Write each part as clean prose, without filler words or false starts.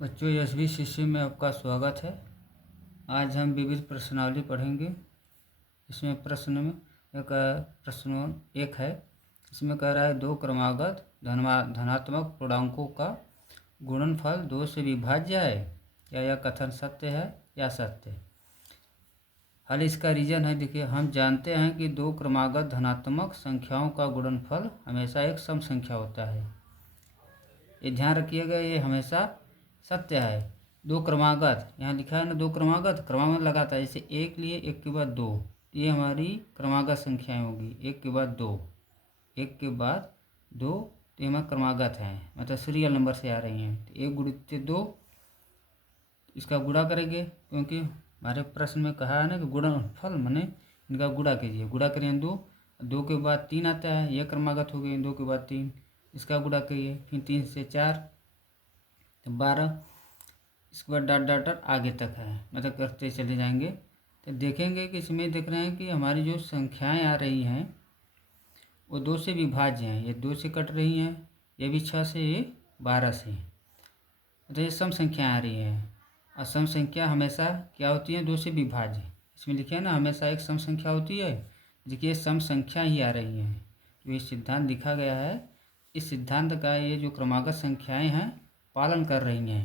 बच्चों, यशवी शिष्य में आपका स्वागत है। आज हम विविध प्रश्नावली पढ़ेंगे। इसमें प्रश्न में प्रश्न एक है। इसमें कह रहा है दो क्रमागत धनात्मक पूर्णांकों का गुणनफल 2 से विभाज्य है। क्या यह कथन सत्य है या सत्य है? हाल इसका रीजन है, देखिए, हम जानते हैं कि दो क्रमागत धनात्मक संख्याओं का गुणनफल हमेशा एक सम संख्या होता है। ये ध्यान रखिएगा, ये हमेशा सत्य है। दो क्रमागत, यहाँ लिखा है ना, दो क्रमागत क्रमागत लगाता है। जैसे एक लिए एक के बाद दो, ये हमारी क्रमागत संख्याएं होगी। एक के बाद दो, एक के बाद दो, तो ये हमारे क्रमागत हैं, मतलब सीरियल नंबर से आ रही हैं। तो एक गुणित दो, इसका गुणा करेंगे, क्योंकि हमारे प्रश्न में कहा है ना कि गुणनफल माने इनका गुणा कीजिए। गुणा करिए दो के बाद तीन आता है, यह क्रमागत हो गई। दो के बाद तीन, इसका गुणा करिए, फिर 3 से 4 तो 12। इसके बाद डॉट डॉट डॉट आगे तक है, मतलब करते चले जाएंगे। तो देखेंगे कि इसमें देख रहे हैं कि हमारी जो संख्याएं आ रही हैं वो 2 से विभाज्य हैं। ये 2 से कट रही हैं, ये भी 6 से, ये 12 से। तो ये सम संख्या आ रही हैं, और सम संख्या हमेशा क्या होती है? 2 से विभाज्य। इसमें लिखे है ना, हमेशा एक सम संख्या होती है। देखिए, सम संख्या ही आ रही हैं। जो ये सिद्धांत लिखा गया है, इस सिद्धांत का ये जो क्रमागत संख्याएं हैं पालन कर रही हैं।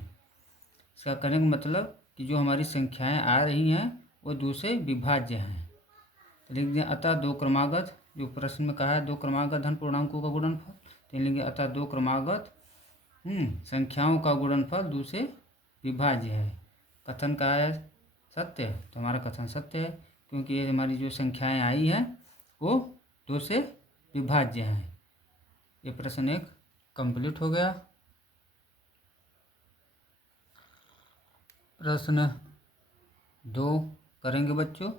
इसका कहने का मतलब कि जो हमारी संख्याएं आ रही हैं वो 2 से विभाज्य हैं। तो लिख दिया, अतः दो क्रमागत, जो प्रश्न में कहा है दो क्रमागत धन पूर्णांकों का गुणनफल, तो लिखेंगे अतः दो क्रमागत संख्याओं का गुणनफल 2 से विभाज्य है। कथन का है सत्य, तो हमारा कथन सत्य है, क्योंकि ये हमारी जो संख्याएं आई हैं वो 2 से विभाज्य हैं। ये प्रश्न एक कंप्लीट हो गया। प्रश्न 2 करेंगे बच्चों।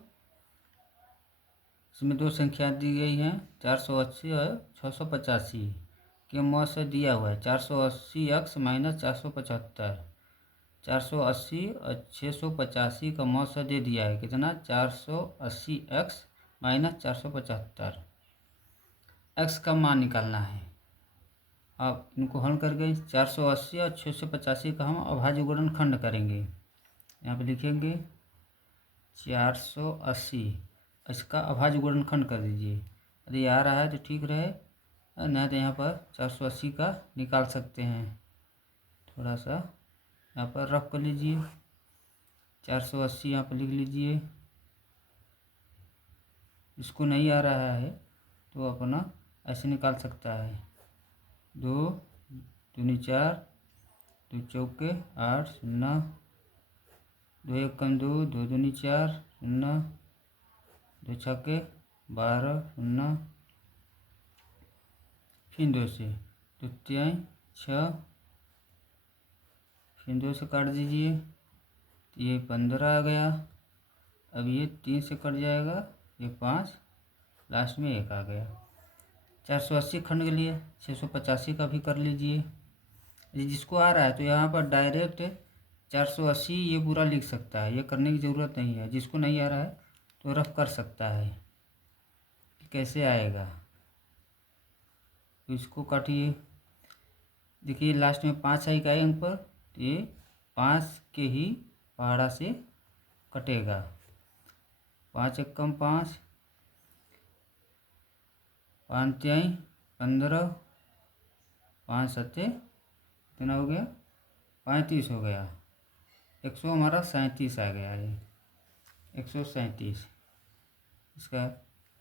इसमें दो संख्या दी गई हैं, 480 और 685 के मौत से दिया हुआ है। 480x माइनस 475, 480 और 685 का मौत से दे दिया है कितना? 480x minus 475। x का मान निकालना है। आप इनको हल करके 480 और 685 का हम अभाज्य गुणनखंड करेंगे। यहाँ पे लिखेंगे 480, इसका अभाज्य गुणनखंड कर दीजिए। यदि आ रहा है तो ठीक रहे, नहीं तो यहाँ पर 480 का निकाल सकते हैं। थोड़ा सा यहाँ पर रफ कर लीजिए, 480 यहाँ पर लिख लीजिए। इसको नहीं आ रहा है तो अपना ऐसे निकाल सकता है। 2 दूनी 4, 2 चौके 8, 0, 2 एक कम 2, 2 दूनी 4, 0, 2 छक्के 12, 0, फिर 2 से, तो 3 6, फिर 2 से काट दीजिए, तो ये 15 आ गया। अब ये 3 से कट जाएगा, ये 5, लास्ट में 1 आ गया। 480 खंड के लिए 685 का भी कर लीजिए। जिसको आ रहा है तो यहाँ पर डायरेक्ट 480 ये पूरा लिख सकता है, ये करने की ज़रूरत नहीं है। जिसको नहीं आ रहा है तो रफ कर सकता है कि कैसे आएगा। तो इसको काटिए, देखिए लास्ट में 5 आएगा अंक पर, तो ये 5 के ही पहाड़ा से कटेगा। 5 एक कम 5, 5 त्याई 15, 5 सत्ते कितना हो गया? 35 हो गया। 100 हमारा 37 आ गया है, 137 इसका।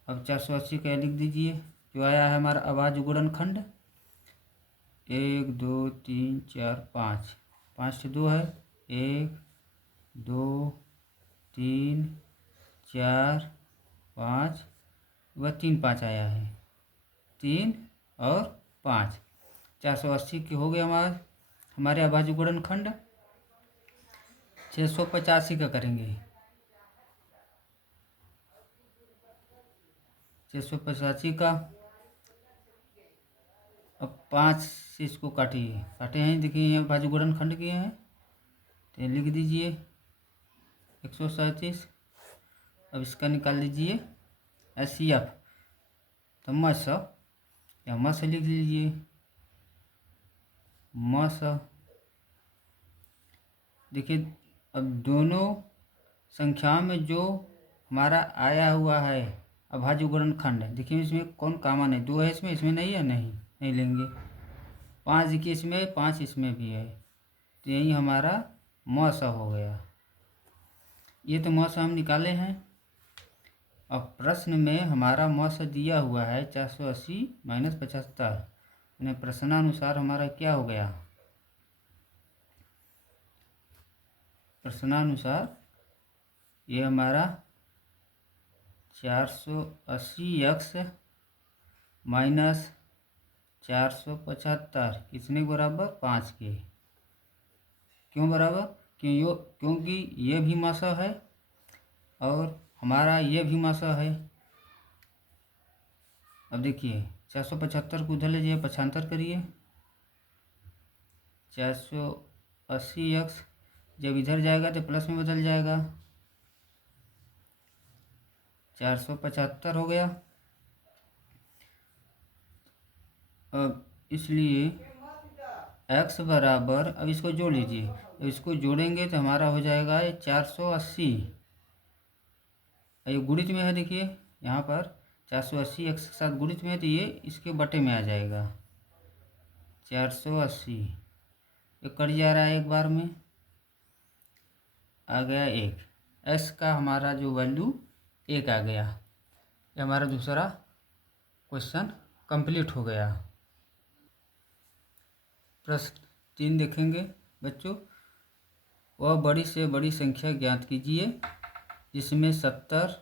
अब 480 का लिख दीजिए, जो आया है हमारा अभाज्य गुणनखंड। 1 2 3 4 5, 5 से 2 है, 1 2 3 4 5, वह 3 5 आया है, 3 और 5, 480 की हो गया हमारे अभाज्य गुणनखंड। 685 का करेंगे, 685 का। अब 5 से इसको काटिए, काटे हैं, देखिए यहाँ अभाज्य गुणनखंड किए हैं, तो लिख दीजिए 137। अब इसका निकाल लीजिए HCF, तो मस या मस लिख लीजिए, मस देखिए अब दोनों संख्याओं में जो हमारा आया हुआ है अभाज्य गुणनखंड, देखिए इसमें कौन कॉमन है, 2 है इसमें, इसमें नहीं है, नहीं लेंगे। 5 देखिए इसमें, 5 इसमें भी है, तो यही हमारा मौसा हो गया। ये तो मौसा हम निकाले हैं। अब प्रश्न में हमारा मौसा दिया हुआ है 480 माइनस 75, यानी प्रश्नानुसार हमारा क्या हो गया, प्रश्नानुसार ये हमारा 480x माइनस 475 कितने बराबर 5 के। क्यों बराबर, क्योंकि ये भी मासा है और हमारा ये भी मासा है। अब देखिए 475 को उधर ले जाइए, पक्षांतर करिए, 480x जब इधर जाएगा तो प्लस में बदल जाएगा, 475 हो गया। अब इसलिए x बराबर, अब इसको जोड़ लीजिए, तो इसको जोड़ेंगे तो हमारा हो जाएगा ये 480, ये गुणित में है, देखिए यहाँ पर 480 x के साथ गुणित में है, तो ये इसके बटे में आ जाएगा 480, ये कट जा रहा है एक बार में, आ गया 1, s का हमारा जो वैल्यू 1 आ गया। ये हमारा दूसरा क्वेश्चन कंप्लीट हो गया। प्रश्न 3 देखेंगे बच्चों, वह बड़ी से बड़ी संख्या ज्ञात कीजिए जिसमें 70,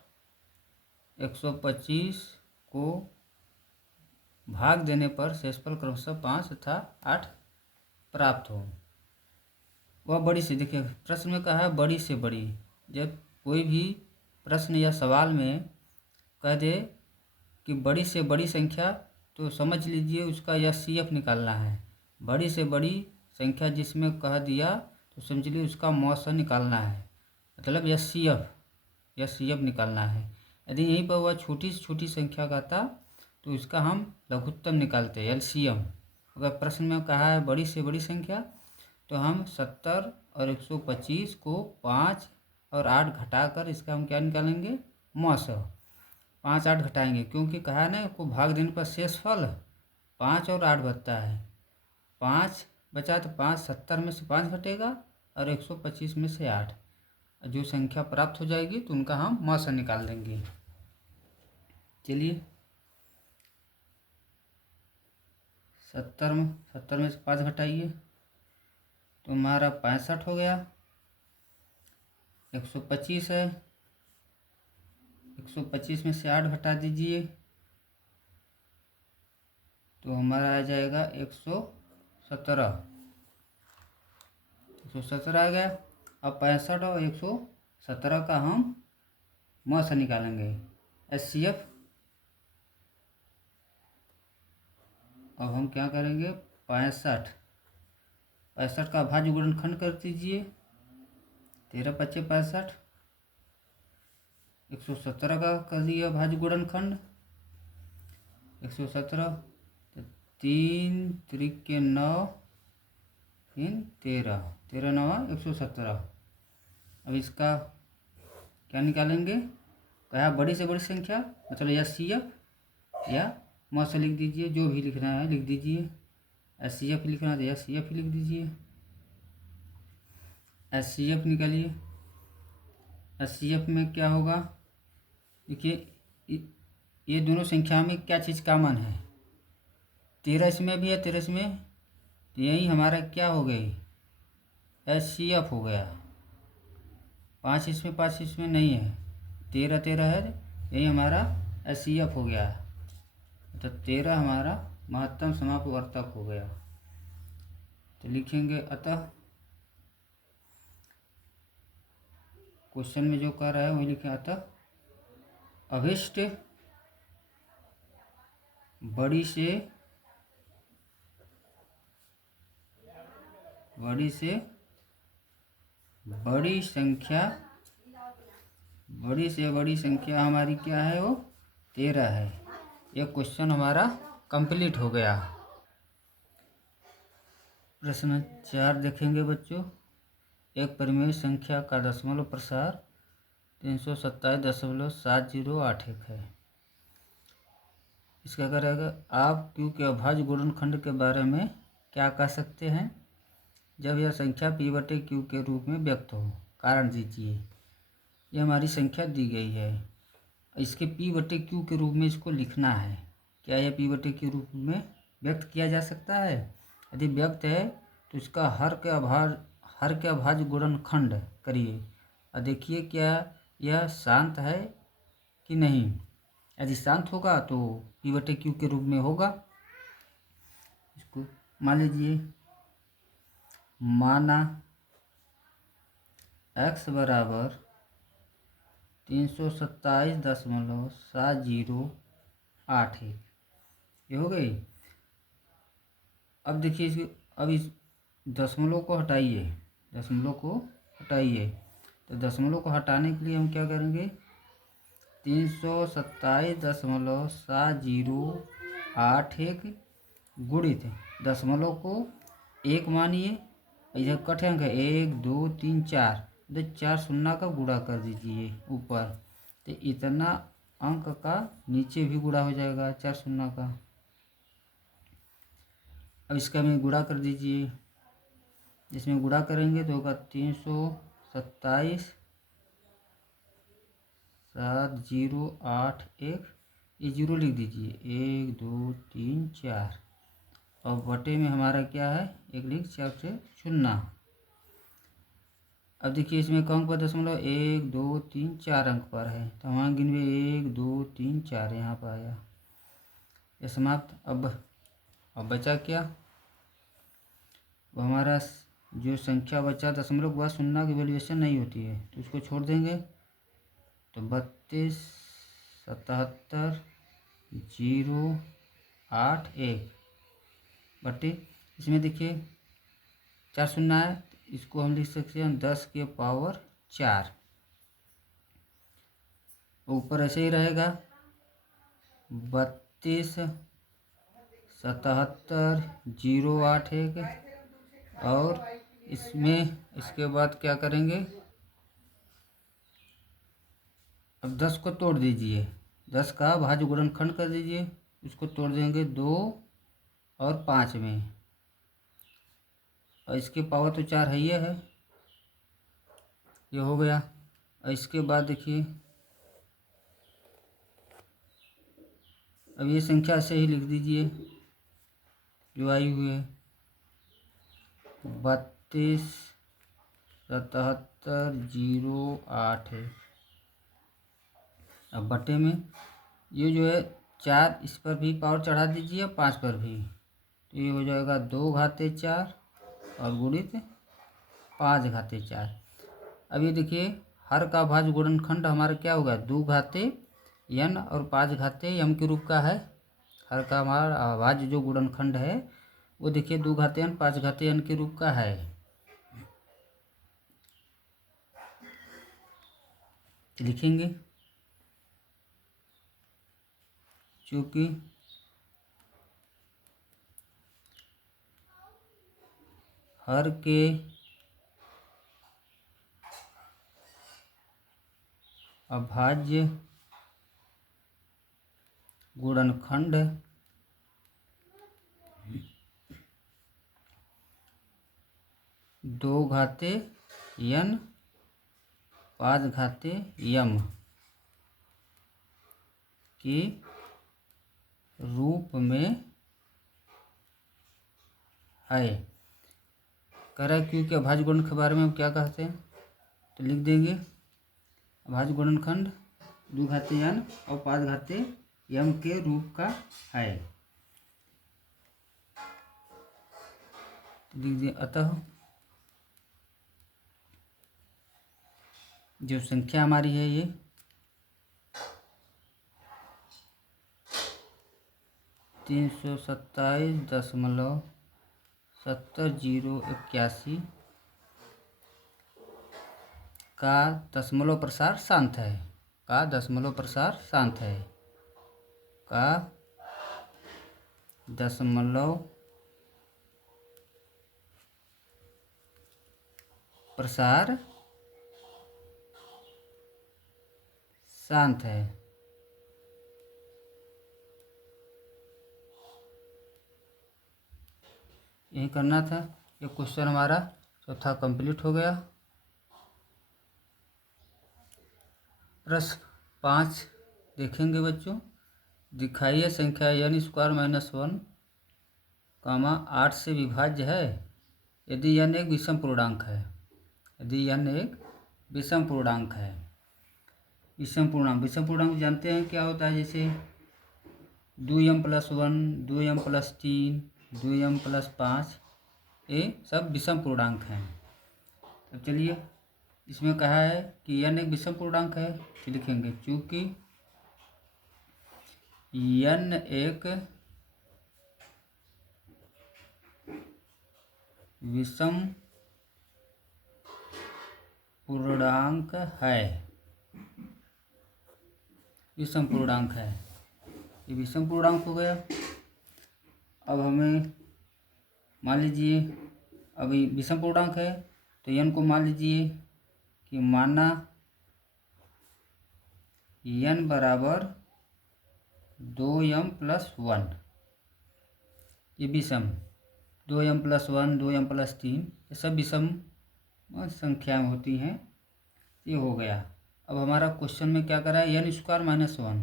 125 को भाग देने पर शेषफल क्रमशः 5 तथा 8 प्राप्त हो। वह बड़ी से, देखिए प्रश्न में कहा है बड़ी से बड़ी, जब कोई भी प्रश्न या सवाल में कह दे कि बड़ी से बड़ी संख्या, तो समझ लीजिए उसका HCF निकालना है। बड़ी से बड़ी संख्या जिसमें कह दिया तो समझ लीजिए उसका मौसा निकालना है, मतलब HCF निकालना है। यदि यहीं पर वह छोटी से छोटी संख्या का था तो इसका हम लघुत्तम निकालते हैं, LCM। अगर प्रश्न में कहा है बड़ी से बड़ी संख्या, तो हम 70 और 125 को 5 और 8 घटाकर इसका हम क्या निकालेंगे, मौसा। 5 8 घटाएंगे, क्योंकि कहा है ना को भाग देने पर शेषफल 5 और 8 बचता है। 5 बचा तो 5, 70 में से 5 घटेगा और 125 में से 8, जो संख्या प्राप्त हो जाएगी तो उनका हम मौसा निकाल देंगे। चलिए 70 में से 5 घटाइए तो हमारा 65 हो गया। 125 है, 125 में से 8 घटा दीजिए तो हमारा आ जाएगा 117 आ गया। अब 65 और 117 का हम मौसा निकालेंगे, HCF। अब हम क्या करेंगे, 65 का भाज्य गुणनखंड कर दीजिए, 13 पच्चे 65, 117 का कर दिया भाज्य गुणनखंड, 117, 3 त्रिके 9, फिर 13, 13 9 117। अब इसका क्या निकालेंगे, कहा बड़ी से बड़ी संख्या, मतलब HCF या मौसा लिख दीजिए, जो भी लिखना है लिख दीजिए। HCF लिखना है तो HCF लिख दीजिए, HCF निकालिए। HCF में क्या होगा, देखिए ये दोनों संख्या में क्या चीज़ कॉमन है, 13 इसमें भी है, 13 इसमें, तो यही हमारा क्या हो गई, HCF हो गया। 5 इसमें 5 इसमें नहीं है, 13 13 है, यही हमारा HCF हो गया, तो 13 हमारा महत्तम समापवर्तक हो गया। तो लिखेंगे अतः, क्वेश्चन में जो कह रहा है वही लिखें, अतः अभिष्ट बड़ी से बड़ी संख्या हमारी क्या है, वो 13 है। यह क्वेश्चन हमारा कंप्लीट हो गया। प्रश्न 4 देखेंगे बच्चों, एक परिमेय संख्या का दशमलव प्रसार 327.7081 है। इसका करेगा आप क्यू के अभाज्य गुणनखंड के बारे में क्या कह सकते हैं जब यह संख्या p बटे क्यू के रूप में व्यक्त हो। कारण दीजिए। यह हमारी संख्या दी गई है, इसके p बटे क्यू के रूप में इसको लिखना है। क्या यह p बटे क्यू रूप में व्यक्त किया जा सकता है? यदि व्यक्त है तो इसका हर के अभाज्य गुणनखंड करिए और देखिए क्या यह शांत है कि नहीं। यदि शांत होगा तो p बटे क्यू के रूप में होगा। इसको मान लीजिए, माना x बराबर 327.7081 ये हो गई। अब देखिए अब इस दशमलव को हटाइए, तो दशमलव को हटाने के लिए हम क्या करेंगे, 327.7081 गुणित दशमलव को 1 मानिए, इधर कट अंक है 1 2 3 4, तो 4 शून्य का गुणा कर दीजिए ऊपर, तो इतना अंक का नीचे भी गुणा हो जाएगा 4 शून्य का। अब इसका में गुणा कर दीजिए, इसमें गुणा करेंगे तो होगा 327.7081, ये जीरो लिख दीजिए 1 2 3 4, और बटे में हमारा क्या है, एक लिख 4 से शून्य। अब देखिए इसमें अंक पर दशमलव 1 2 3 4 अंक पर है, तो हम गिनवे 1 2 3 4 यहाँ पर आया। यह समाप्त। अब बचा क्या, वो हमारा जो संख्या बचा दशमलव के बाद शून्य की वैल्यूएशन नहीं होती है तो उसको छोड़ देंगे, तो 32.77.081 बटे, इसमें देखिए 4 शून्य है, इसको हम लिख सकते हैं 10 के पावर 4, ऊपर ऐसे ही रहेगा 32.77.081, और इसमें इसके बाद क्या करेंगे, अब 10 को तोड़ दीजिए, 10 का भाज्य गुणनखंड कर दीजिए, इसको तोड़ देंगे 2 और 5 में, और इसके पावर तो 4 है ही है, ये हो गया। और इसके बाद देखिए अब ये संख्या ऐसे ही लिख दीजिए जो आई हुई है 32.77.081। अब बटे में ये जो है 4, इस पर भी पावर चढ़ा दीजिए, 5 पर भी, तो ये हो जाएगा 2 घाते 4 और गुणित 5 घाते 4। अब ये देखिए हर का भाज्य गुणनखंड हमारा क्या होगा, 2 घाते n और 5 घाते m के रूप का है। हर का हमारा अभाज्य जो गुणनखंड है वो देखिए 2 घाते n 5 घाते n के रूप का है। लिखेंगे चूँकि हर के अभाज्य गुणनखंड 2 घाते n 5 घाते m के रूप में है। करा क्यों के अभाज्य गुणनखंड के बारे में हम क्या कहते हैं, तो लिख देंगे अभाज्य गुणनखंड 2 घाते n और 5 घाते m के रूप का है। लिख दिए, अतः जो संख्या हमारी है ये 327.7081 का दशमलव प्रसार शांत है, का दशमलव प्रसार शांत है। यही करना था। ये क्वेश्चन हमारा चौथा कंप्लीट हो गया। प्रश्न 5 देखेंगे बच्चों। दिखाइए संख्या n स्क्वायर माइनस 1 8 से विभाज्य है यदि n एक विषम पूर्णांक है। यदि n एक विषम पूर्णांक है। विषम पूर्णांक जानते हैं क्या होता है, जैसे 2m + 1, 2m + 3, 2m + 5, ये सब विषम पूर्णांक हैं। तो चलिए, इसमें कहा है कि n एक विषम पूर्णांक है, तो लिखेंगे चूँकि n एक विषम पूर्णांक है। विषम पूर्णांक है, ये विषम पूर्णांक हो गया। अब हमें मान लीजिए, अभी विषम पूर्णांक है तो n को मान लीजिए कि माना n बराबर 2m + 1, ये विषम 2m + 1, 2m + 3, ये सब विषम संख्याएं होती हैं। ये हो गया। अब हमारा क्वेश्चन में क्या करा है, n square minus 1,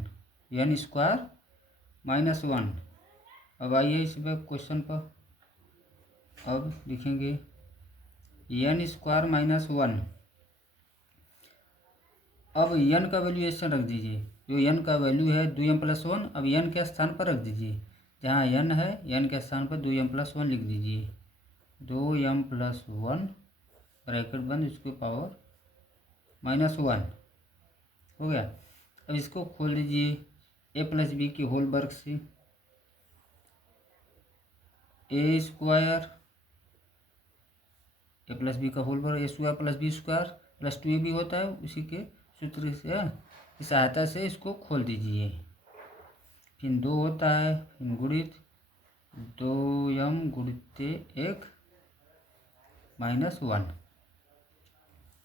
n square minus 1। अब आइए इस पर क्वेश्चन पर, अब लिखेंगे n स्क्वायर माइनस 1। अब n का वैल्यूएशन रख दीजिए, जो n का वैल्यू है 2m + 1, अब n के स्थान पर रख दीजिए। जहाँ n है, n के स्थान पर 2m + 1 लिख दीजिए। 2m + 1 ब्रैकेट बंद, इसके पावर -1 हो गया। अब इसको खोल दीजिए a + b के होल वर्ग से। a स्क्वायर a + b का होल वर्ग, a square + b square + 2ab होता है। उसी के सूत्र से की सहायता से इसको खोल दीजिए। फिर 2 होता है, फिर गुणित 2m गुणित 1 -1,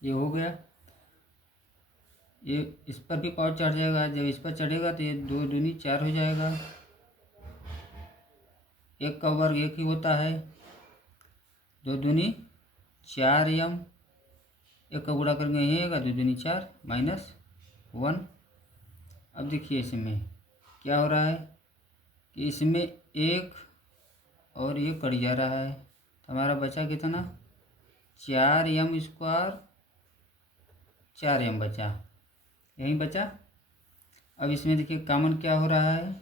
ये हो गया। ये इस पर भी पावर चढ़ जाएगा, जब इस पर चढ़ेगा तो ये 2 दूनी 4 हो जाएगा। 1 का वर्ग 1 ही होता है, 2 दूनी 4m, 1 का गुणा करेंगे यही आएगा, 2 दूनी 4 -1। अब देखिए इसमें क्या हो रहा है कि इसमें 1 और ये कट जा रहा है, तो हमारा बचा कितना, 4m स्क्वायर, 4m बचा, यही बचा। अब इसमें देखिए कॉमन क्या हो रहा है,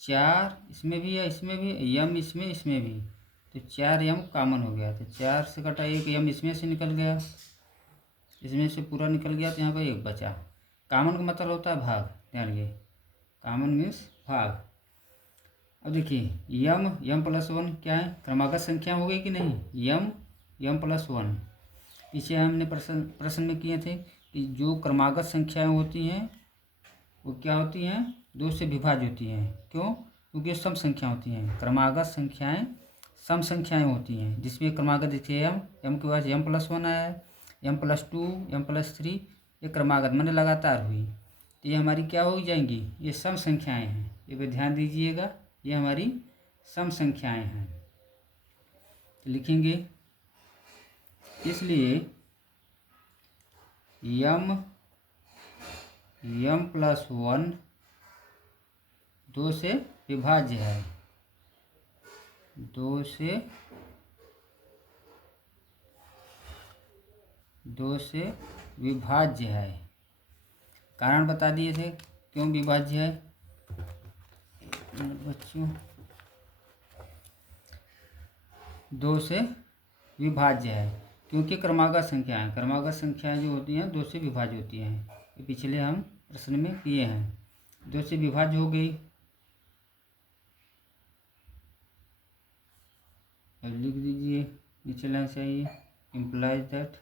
4 इसमें भी है, इसमें भी, m इसमें भी, तो 4m कॉमन हो गया। तो 4 से कटा 1, m इसमें से निकल गया, इसमें से पूरा निकल गया, तो यहाँ पर 1 बचा। कॉमन का मतलब होता है भाग, ध्यान रखिए, कॉमन मीन्स भाग। अब देखिए m + 1 क्या है, क्रमागत संख्या हो गई कि नहीं, m + 1। पीछे हमने प्रश्न में किए थे कि जो क्रमागत संख्याएं होती हैं वो क्या होती हैं, 2 से विभाज्य होती हैं। क्यों, क्योंकि सम संख्या होती हैं। क्रमागत संख्याएं सम संख्याएं होती हैं, जिसमें क्रमागत देखिए m के बाद m + 1 आया है, m + 2, m + 3, ये क्रमागत मैंने लगातार हुई, तो ये हमारी क्या हो जाएंगी, ये सम संख्याएं हैं। ये पे ध्यान दीजिएगा, ये हमारी सम संख्याएं हैं। तो लिखेंगे, इसलिए m + 1 2 से विभाज्य है, 2 से विभाज्य है। कारण बता दिए थे क्यों विभाज्य है बच्चों, 2 से विभाज्य है क्योंकि क्रमागत संख्याएं जो होती हैं 2 से विभाज्य होती हैं। ये पिछले हम प्रश्न में किए हैं, 2 से विभाज्य हो गई। अब लिख दीजिए नीचे लाइन से आइए, इम्प्लाइज दैट।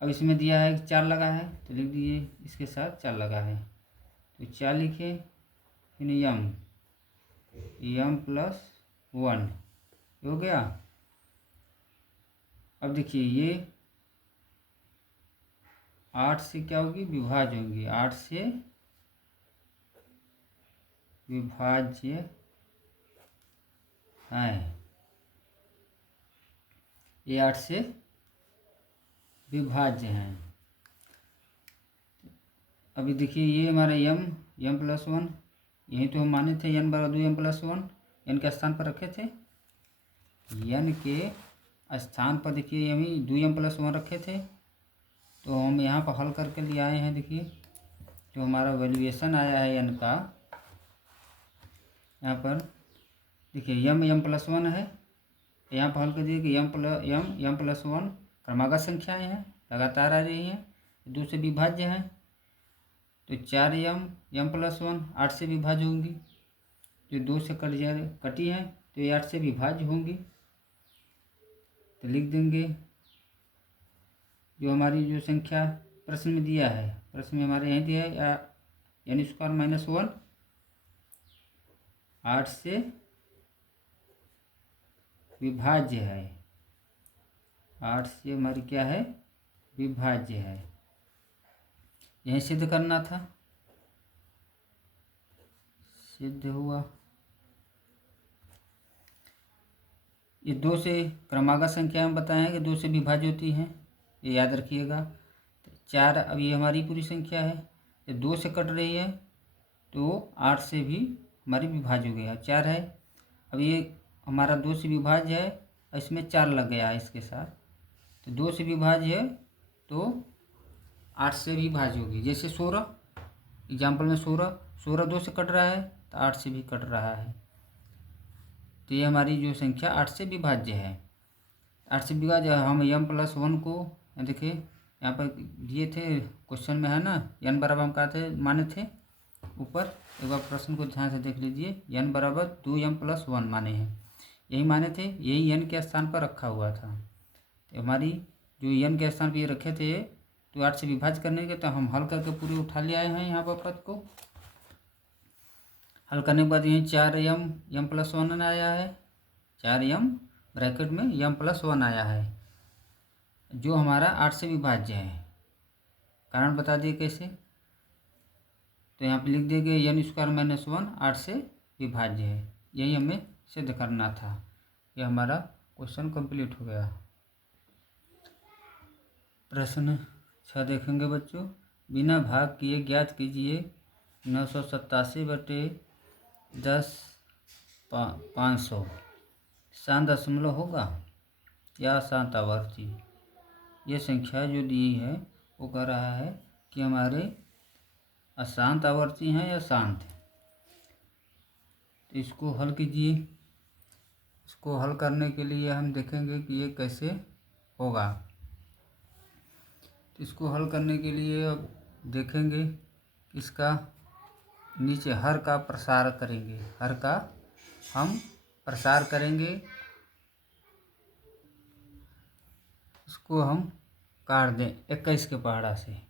अब इसमें दिया है कि 4 लगा है, तो लिख दीजिए इसके साथ 4 लगा है, तो 4 लिखे। फिर m + 1 हो गया। अब देखिए ये 8 से क्या होगी, विभाज्य होंगी, 8 से विभाज्य है, ये 8 से विभाज्य हैं। अभी देखिए ये हमारा m प्लस 1, यही तो हम माने थे n बराबर 2m प्लस 1, n के स्थान पर रखे थे, n के स्थान पर देखिए यही 2m प्लस 1 रखे थे। तो हम यहाँ पर हल करके ले आए हैं। देखिए जो हमारा वैल्यूएशन आया है n का, यहाँ पर देखिए m प्लस 1 है, यहाँ पर हल कर दिए कि m प्लस 1 क्रमागत संख्याएं हैं, लगातार आ रही हैं, 2 से विभाज्य हैं। तो 4m प्लस 1 8 से विभाज्य होंगी, जो 2 से कटी हैं तो ये 8 से विभाज्य होंगी। तो लिख देंगे जो हमारी जो संख्या प्रश्न में दिया है, प्रश्न में हमारे यहाँ दिया है n स्क्वायर माइनस 1 8 से विभाज्य है, 8 से हमारी क्या है, विभाज्य है। यही सिद्ध करना था, सिद्ध हुआ। ये 2 से क्रमागत संख्या में बताएं कि 2 से विभाज्य होती हैं, ये याद रखिएगा। 4 अब ये हमारी पूरी संख्या है, ये 2 से कट रही है तो 8 से भी हमारी विभाज्य हो गया, 4 है। अब ये हमारा 2 से विभाज्य है, इसमें 4 लग गया है इसके साथ, तो 2 से विभाज्य है तो 8 से भी भाज्य होगी। जैसे 16 एग्जाम्पल में 16 2 से कट रहा है तो 8 से भी कट रहा है, तो ये हमारी जो संख्या 8 से विभाज्य है। 8 से विभाज्य हम m प्लस 1 को देखिए यहाँ पर दिए थे क्वेश्चन में है ना, n बराबर हम कहा थे माने थे ऊपर, एक बार प्रश्न को ध्यान से देख लीजिए, n बराबर 2m प्लस 1 माने हैं, यही माने थे, यही n के स्थान पर रखा हुआ था। तो हमारी जो n के स्थान पर ये रखे थे तो 8 से विभाज्य करने के, तो हम हल करके पूरे उठा ले आए हैं। यहाँ पर पद को हल करने के बाद यहीं 4m प्लस 1 आया है, 4m ब्रैकेट में m प्लस 1 आया है, जो हमारा 8 से विभाज्य है। कारण बता दिए कैसे, तो यहाँ पे लिख देंगे n स्क्वायर माइनस 1 8 से विभाज्य है, यही हमें सिद्ध करना था। यह हमारा क्वेश्चन कंप्लीट हो गया। प्रश्न 6 देखेंगे बच्चों, बिना भाग किए ज्ञात कीजिए 987/10 शांत दशमलव होगा या शांत आवर्ती। ये संख्या जो दी है वो कह रहा है कि हमारे अशांत आवर्ती हैं या शांत है। तो इसको हल कीजिए। इसको हल करने के लिए हम देखेंगे कि ये कैसे होगा। तो इसको हल करने के लिए अब देखेंगे इसका नीचे हर का प्रसार करेंगे, हर का हम प्रसार करेंगे, इसको हम काट दें 21 के पहाड़ा से,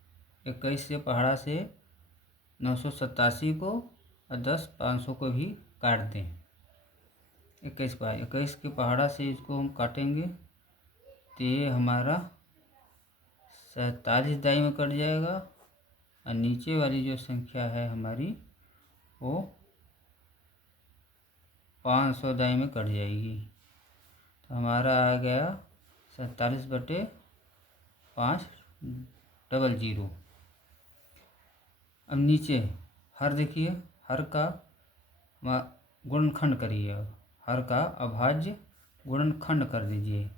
21 से पहाड़ा से 987 को और 10 500 को भी काट दें। 21 के पहाड़ा से इसको हम काटेंगे तो ये हमारा 47 दाई में कट जाएगा और नीचे वाली जो संख्या है हमारी वो 500 दाई में कट जाएगी। तो हमारा आ गया 47/500। अब नीचे हर देखिए, हर का गुणनखंड करिए, हर का अभाज्य गुणनखंड कर दीजिए,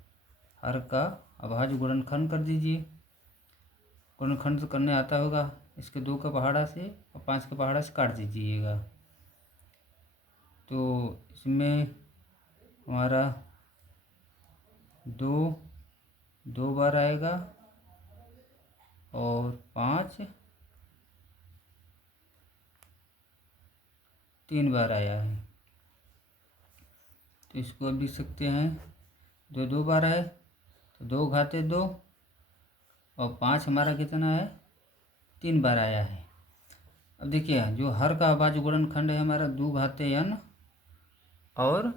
हर का अभाज्य गुणनखंड कर दीजिए। गुणनखंड तो करने आता होगा, इसके 2 का पहाड़ा से और 5 के पहाड़ा से काट दीजिएगा। तो इसमें हमारा 2 बार आएगा और 5 3 बार आया है। तो इसको अब लिख सकते हैं 2 बार है तो 2 घाते 2 और 5 हमारा कितना है 3 बार आया है। अब देखिए जो हर का अभाज्य गुणनखंड है हमारा 2 घाते n और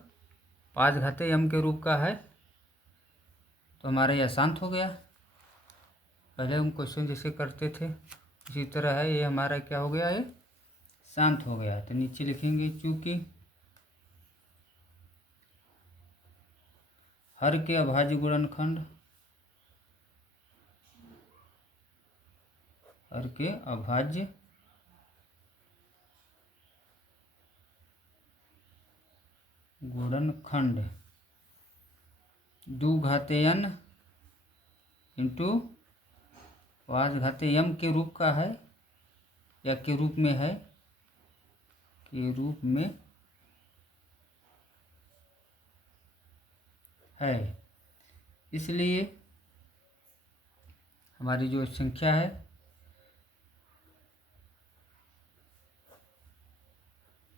5 घाते m के रूप का है। तो हमारा यह शांत हो गया। पहले हम क्वेश्चन जैसे करते थे इसी तरह है, ये हमारा क्या हो गया, ये शांत हो गया। तो नीचे लिखेंगे चूंकि हर के अभाज्य गुणनखंड, हर के अभाज्य गुणनखंड 2 घाते n इंटू 5 घाते m के रूप का है, या के रूप में है, के रूप में है। इसलिए हमारी जो संख्या है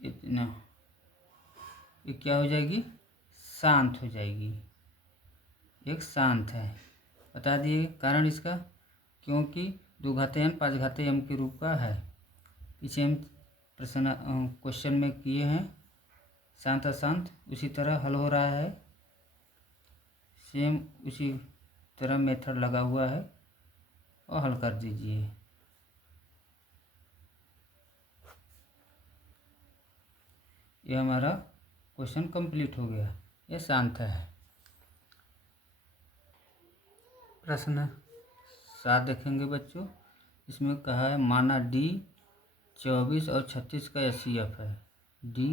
इतना, ये क्या हो जाएगी, शांत हो जाएगी, एक शांत है। बता दिए कारण इसका, क्योंकि 2 घाते n 5 घाते m के रूप का है। पीछे हम प्रश्न क्वेश्चन में किए हैं शांत अशांत, उसी तरह हल हो रहा है, सेम उसी तरह मेथड लगा हुआ है और हल कर दीजिए। ये हमारा क्वेश्चन कंप्लीट हो गया, ये शांत है। प्रश्न 7 देखेंगे बच्चों। इसमें कहा है माना D 24 और 36 का एचसीएफ है। D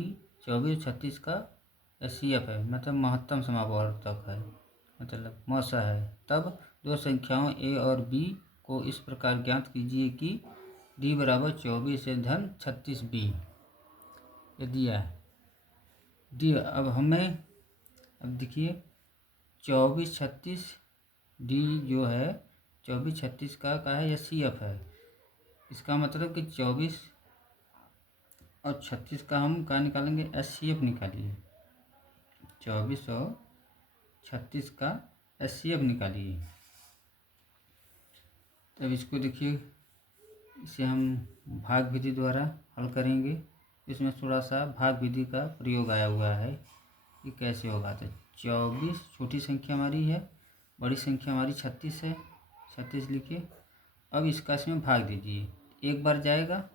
24 36 का एचसीएफ है, मतलब महत्तम समावर्तक है, मतलब मौसा है। तब दो संख्याओं a और b को इस प्रकार ज्ञात कीजिए कि d बराबर 24 से धन 36b। ये दिया है d। अब हमें, अब देखिए 24 36 d जो है 24 36 का है एचसीएफ है। इसका मतलब कि 24 और 36 का हम क्या निकालेंगे, एचसीएफ निकालिए। 24 और 36 का एचसीएफ निकालिए। तब इसको देखिए, इसे हम भाग विधि द्वारा हल करेंगे। इसमें थोड़ा सा भाग विधि का प्रयोग आया हुआ है कि कैसे होगा। तो 24 छोटी संख्या हमारी है, बड़ी संख्या हमारी 36 है, 36 लिखिए। अब इसका इसमें भाग दीजिए, एक बार जाएगा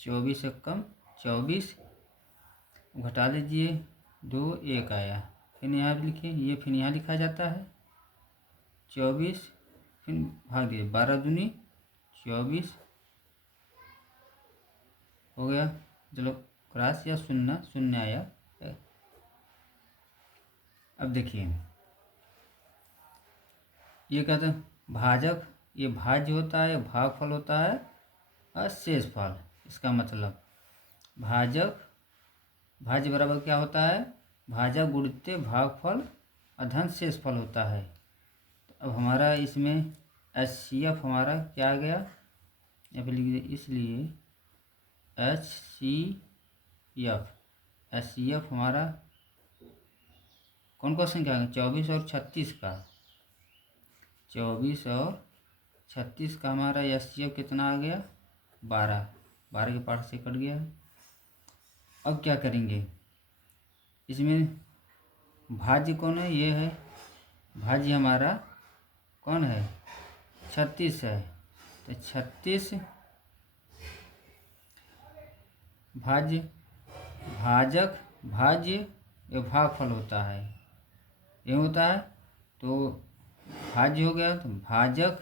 24 से कम 24, घटा लीजिए 2 1 आया, फिर यहाँ लिखिए, ये फिर यहाँ लिखा जाता है 24, फिर भाग दीजिए 12 दूनी 24 हो गया। चलो क्रॉस या शून्य, शून्य आया। अब देखिए ये कहते हैं भाजक, ये भाज्य होता है, भागफल होता है और शेषफल। इसका मतलब भाजक, भाज्य बराबर क्या होता है, भाजक गुणित भागफल अधन शेषफल होता है। तो अब हमारा इसमें एचसीएफ हमारा क्या आ गया, यहाँ पे लिख दिए, इसलिए एचसीएफ हमारा कौन कौन संख्या है, 24 और 36 का, 24 और 36 का हमारा एचसीएफ कितना आ गया, 12, 12 के पाठ से कट गया। अब क्या करेंगे, इसमें भाज्य कौन है, ये है भाज्य हमारा कौन है, 36 है। तो 36 भाज्य, भाजक भाज्य ये भागफल होता है, ये होता है। तो भाज्य हो गया, तो भाजक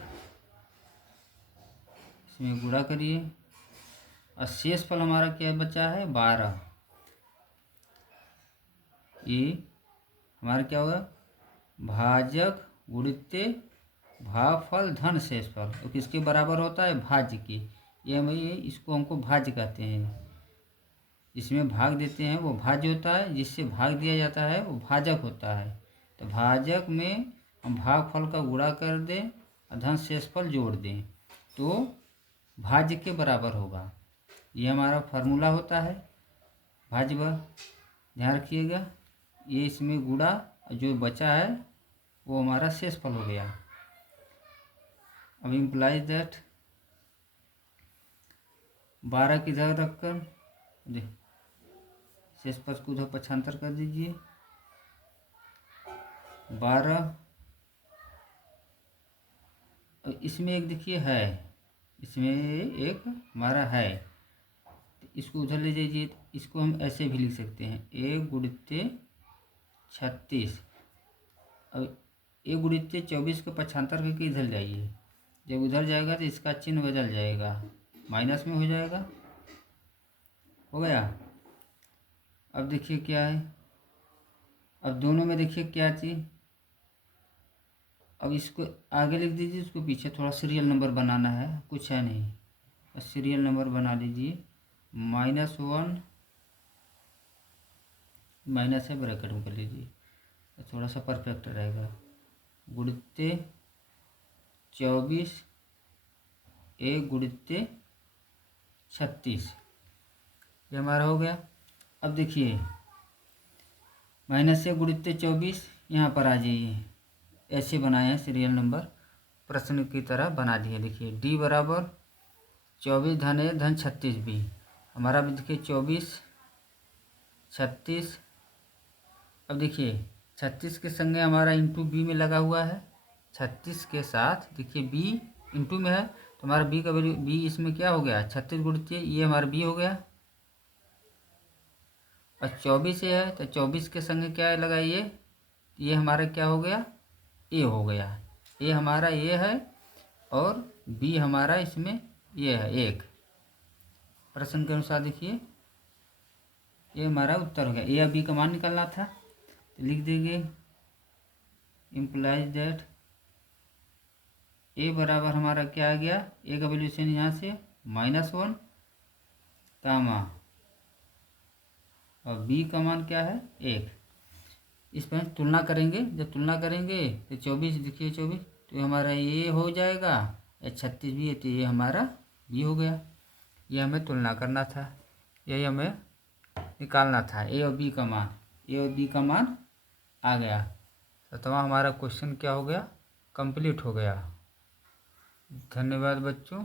इसमें गुणा करिए और शेषफल हमारा क्या बचा है, 12। ये हमारा क्या होगा, भाजक गुणित भागफल धन शेषफल, तो किसके बराबर होता है, भाज्य की। ये हम इसको हमको भाज्य कहते हैं। जिसमें भाग देते हैं वो भाज्य होता है, जिससे भाग दिया जाता है वो भाजक होता है। तो भाजक में हम भागफल का गुणा कर दें और धन शेषफल जोड़ दें तो भाज्य के बराबर होगा। ये हमारा फार्मूला होता है भाज्य पर, ध्यान रखिएगा। ये इसमें गुणा, जो बचा है वो हमारा शेषफल हो गया। अब इम्प्लाइज दैट 12 की इधर रखकर शेषफल को उधर पक्षांतर कर दीजिए। 12 और इसमें एक देखिए है, इसमें एक हमारा है, तो इसको उधर ले जाइए। इसको हम ऐसे भी लिख सकते हैं, ए गुणित्य 36। अब ए गुणित्य 24 को पक्षांतर करके इधर जाइए। जब उधर जाएगा तो इसका चिन्ह बदल जाएगा, माइनस में हो जाएगा। हो गया। अब देखिए क्या है, अब दोनों में देखिए क्या चीज़, अब इसको आगे लिख दीजिए, उसको पीछे थोड़ा सीरियल नंबर बनाना है, कुछ है नहीं, बस सीरियल नंबर बना लीजिए। -1 माइनस है, ब्रैकेट में कर लीजिए, तो थोड़ा सा परफेक्ट रहेगा। गुणित्य 24 ए गुणित्य 36, ये हमारा हो गया। अब देखिए माइनस से गुणित्य 24 यहाँ पर आ जाइए, ऐसे बनाए हैं सीरियल नंबर, प्रश्न की तरह बना दिए। देखिए डी बराबर 24 धन ए धन 36 बी, हमारा भी देखिए 24 36। अब देखिए 36 के संगे हमारा इंटू बी में लगा हुआ है, 36 के साथ देखिए बी इंटू में है, तो हमारा बी का वैल्यू, बी इसमें क्या हो गया 36 गुणित ये हमारा बी हो गया। और 24 है तो 24 के संगे क्या लगाइए, ये हमारा क्या हो गया ए हो गया, ए हमारा ए है और बी हमारा इसमें ये है 1। प्रश्न के अनुसार देखिए ये हमारा उत्तर हो गया। ए या बी का मान निकालना था, तो लिख देंगे इम्प्लाइज दैट ए बराबर हमारा क्या आ गया, ए का वैल्यूशन यहाँ से -1 कामा, और बी का मान क्या है 1। इस पर तुलना करेंगे, जब तुलना करेंगे तो 24 देखिए 24, तो हमारा ये हो जाएगा, 36 भी है तो ये हमारा बी हो गया। ये हमें तुलना करना था, यही हमें निकालना था, ए और बी का मान, ए और बी का मान आ गया। तो हमारा क्वेश्चन क्या हो गया, कंप्लीट हो गया। धन्यवाद बच्चों।